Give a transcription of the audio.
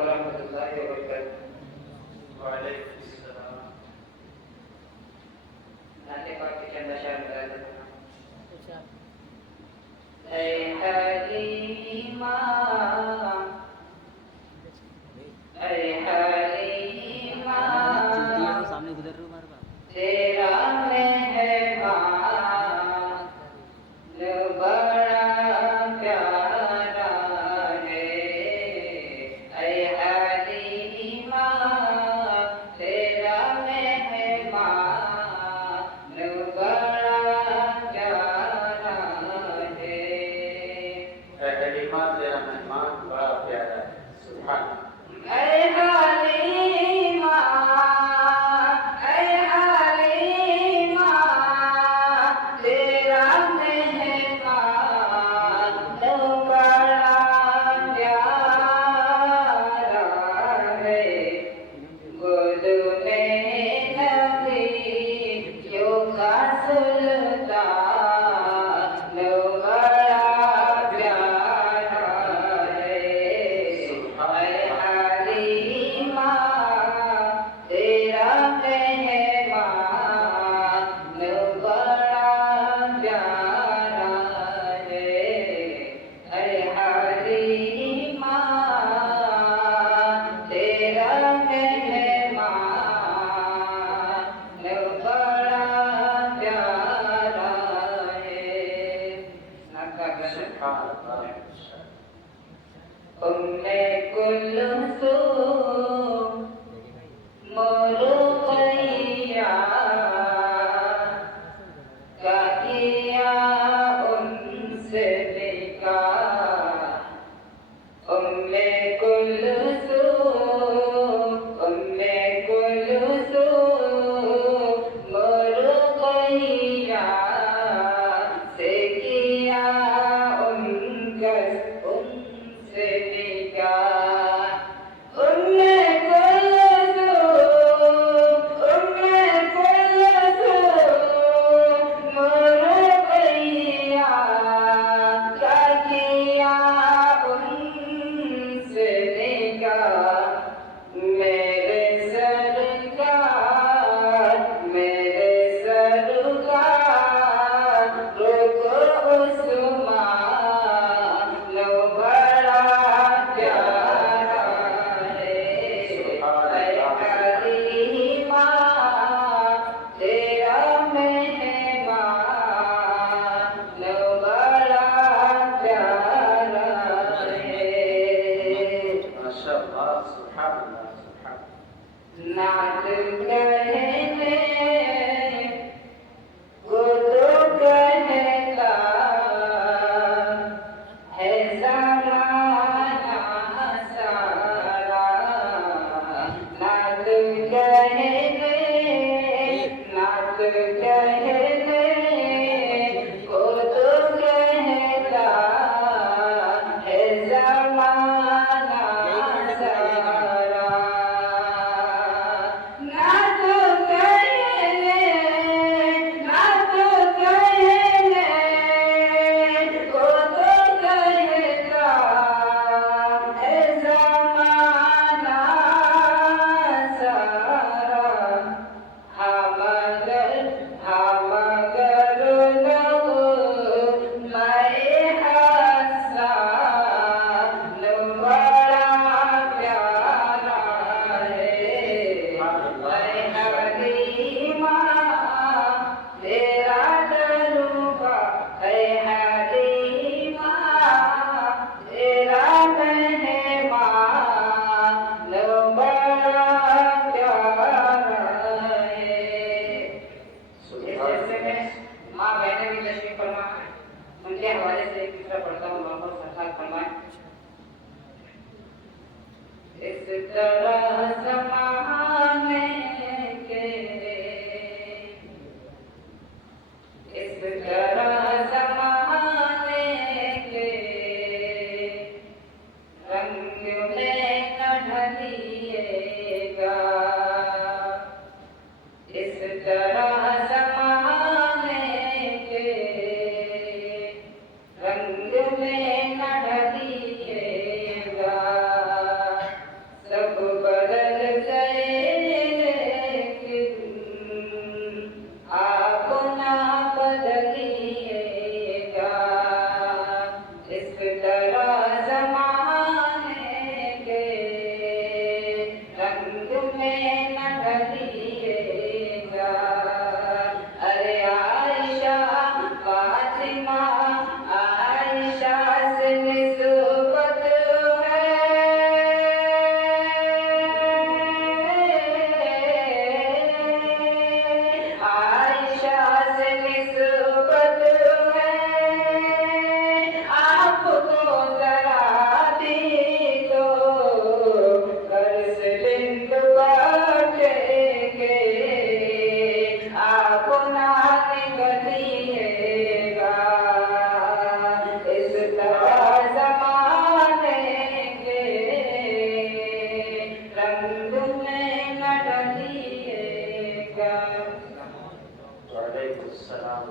warahmatullahi wabarakatuh. Waalaikumsalam. Nanti kalau kita baca berada. Hai Halimah, hai Halimah, तेरा मेहमान बड़ा प्यारा है। ऐ हलीमा तेरा मेहमान बड़ा प्यारा है। ऐ हलीमा तेरा मेहमान बड़ा प्यारा है। सुभान अल्लाह। ऐ हलीमा उम्मे कुलसूम मोरुकैया का किया उनसे निकाह। उम्मे कुलसूम मोरुकैया से किया उनसे नात कहने को तो कहता है ज़माना सारा। नात कहने को तो कहता है ज़माना सारा। उनके हवाले से एक दूसरा पढ़ता हूँ, वहाँ पर सरकार फरमाए। इस तरह ज़माने के इस तरह ज़माने के रंग में न ढलिएगा। इस तरह ज़माने के रंग में न ढलिएगा। जमाने के रंग में न ढलिएगा। वालेकुम सलाम।